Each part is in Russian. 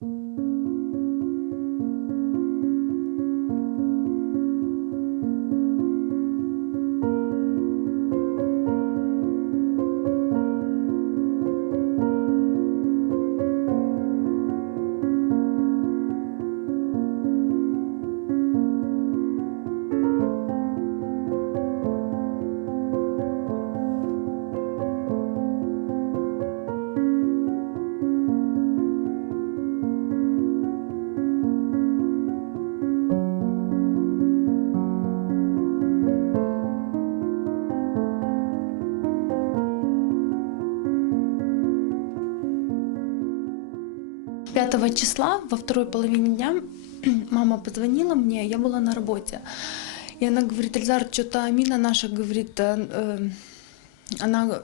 5 числа во второй половине дня мама позвонила мне, я была на работе. И она говорит: Эльзар, что-то Амина наша, говорит, она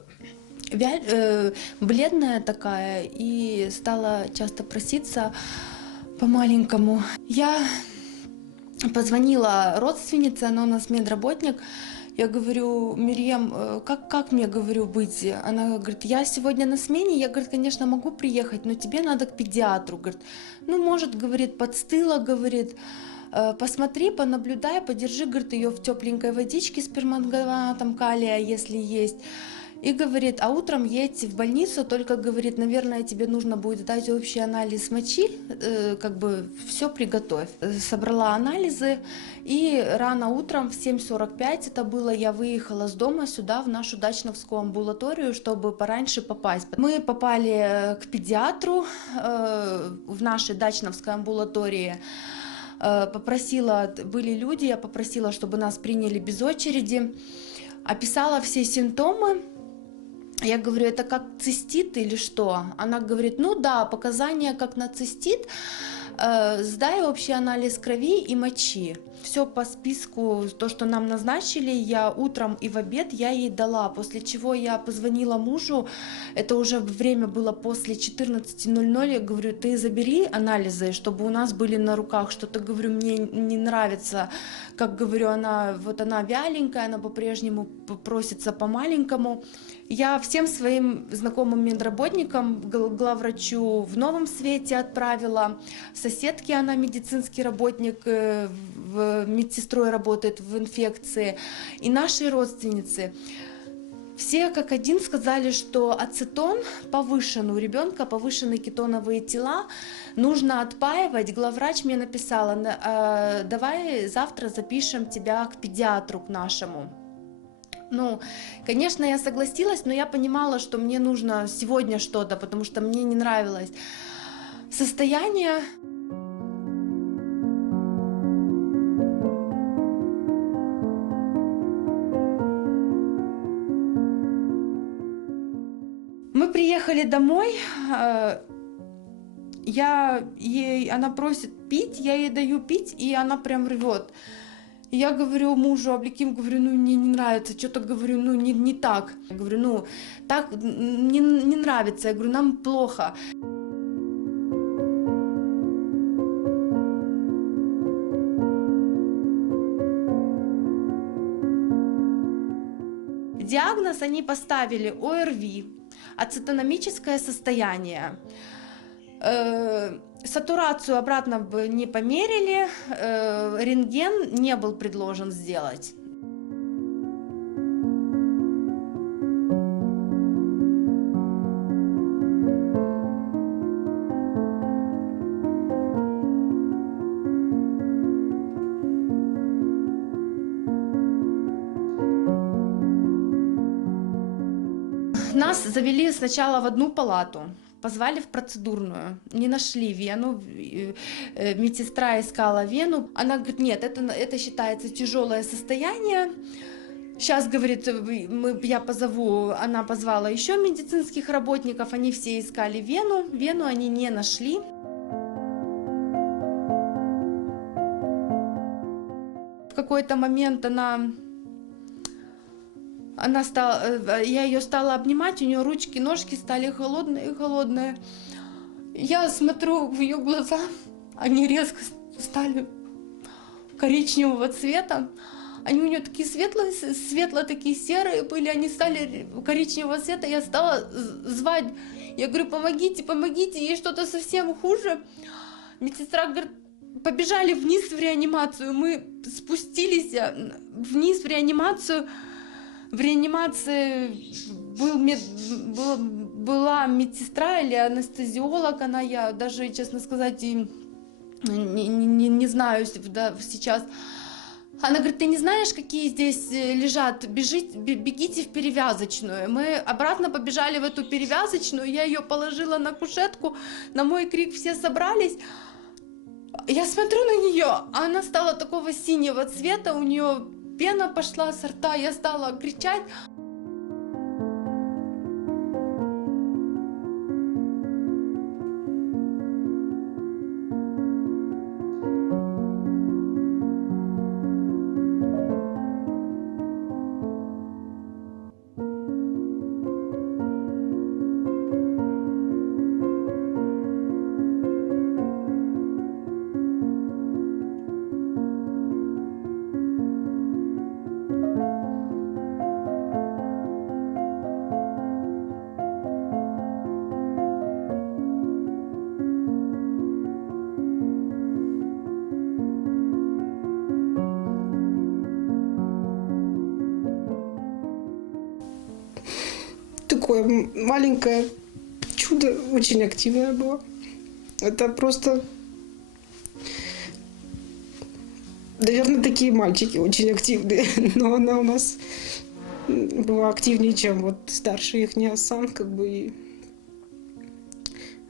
бледная такая и стала часто проситься по-маленькому. Я позвонила родственнице, она у нас медработник. Я говорю: Мирьям, как мне, говорю, быть? Она говорит: я сегодня на смене, я, говорит, конечно, могу приехать, но тебе надо к педиатру. Говорит: ну, может, говорит, подстыла, говорит, посмотри, понаблюдай, подержи, говорит, ее в тепленькой водичке с перманганатом калия, если есть. И говорит: а утром едь в больницу, только, говорит, наверное, тебе нужно будет дать общий анализ мочи, как бы все приготовь. Собрала анализы, и рано утром в 7:45 это было, я выехала с дома сюда, в нашу дачновскую амбулаторию, чтобы пораньше попасть. Мы попали к педиатру в нашей дачновской амбулатории. Попросила, были люди, я попросила, чтобы нас приняли без очереди. Описала все симптомы. Я говорю: это как цистит или что? Она говорит: ну да, показания как на цистит. Сдай общий анализ крови и мочи. Все по списку, то, что нам назначили, я утром и в обед я ей дала. После чего я позвонила мужу, это уже время было после 14:00, я говорю: ты забери анализы, чтобы у нас были на руках. Что-то, говорю, мне не нравится, как, говорю, она вяленькая, она по-прежнему просится по-маленькому. Я всем своим знакомым медработникам, главврачу в Новом Свете отправила, соседке, она медицинский работник, медсестрой работает в инфекции, и нашей родственнице. Все как один сказали, что ацетон повышен, у ребенка повышенные кетоновые тела, нужно отпаивать. Главврач мне написала: давай завтра запишем тебя к педиатру, к нашему. Ну, конечно, я согласилась, но я понимала, что мне нужно сегодня что-то, потому что мне не нравилось состояние. Мы приехали домой, она просит пить, я ей даю пить, и она прям рвет. Я говорю мужу, Абликим, говорю: ну, мне не нравится, что-то, говорю, ну, не так. Я говорю: ну, так не нравится, я говорю, нам плохо. Диагноз они поставили ОРВИ, ацетономическое состояние. Сатурацию обратно бы не померили, рентген не был предложен сделать. Нас завели сначала в одну палату. Позвали в процедурную, не нашли вену, медсестра искала вену. Она говорит: нет, это считается тяжелое состояние. Сейчас, говорит, я позову, она позвала еще медицинских работников, они все искали вену они не нашли. В какой-то момент я ее стала обнимать, у нее ручки, ножки стали холодные. Я смотрю в ее глаза, они резко стали коричневого цвета. Они у нее такие светло такие серые были, они стали коричневого цвета. Я стала звать Я говорю, помогите, помогите, ей что-то совсем хуже. Медсестра говорит, побежали вниз в реанимацию. Мы спустились вниз в реанимацию. В реанимации была медсестра или анестезиолог, я даже, честно сказать, и не знаю сейчас. Она говорит, ты не знаешь, какие здесь лежат? Бегите в перевязочную. Мы обратно побежали в эту перевязочную, я ее положила на кушетку, на мой крик все собрались. Я смотрю на нее, а она стала такого синего цвета, у нее пена пошла со рта, я стала кричать. Такое маленькое чудо, очень активное было. Это просто, наверное, такие мальчики очень активные, но она у нас была активнее, чем вот старший их Асан, как бы, и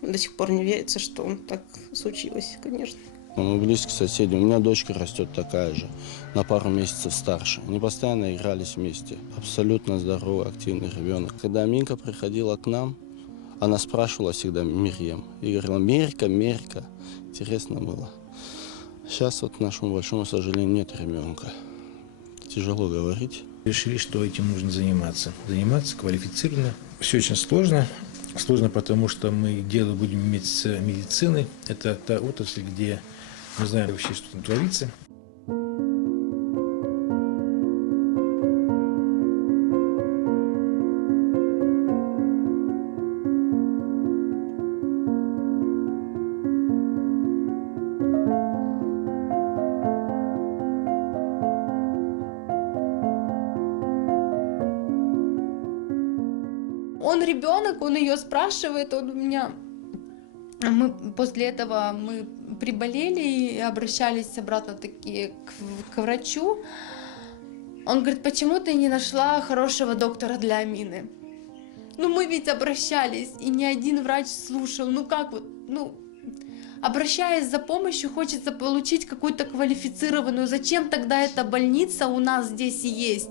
до сих пор не верится, что так случилось, конечно. Мы близко соседи. У меня дочка растет такая же, на пару месяцев старше. Они постоянно игрались вместе. Абсолютно здоровый, активный ребенок. Когда Минка приходила к нам, она спрашивала всегда Мирьям. И говорила, Мирка, Мирка. Интересно было. Сейчас, вот, к нашему большому сожалению, нет ребенка. Тяжело говорить. Решили, что этим нужно заниматься. Заниматься квалифицированно. Все очень сложно. Сложно, потому что мы дело будем иметь с медицины. Это та отрасль, где мы знаем вообще, что там творится. Он ребенок, он ее спрашивает, он у меня... После этого мы приболели и обращались обратно такие к врачу. Он говорит, почему ты не нашла хорошего доктора для Амины? Ну мы ведь обращались, и ни один врач слушал. Ну как вот, обращаясь за помощью, хочется получить какую-то квалифицированную. Зачем тогда эта больница у нас здесь и есть?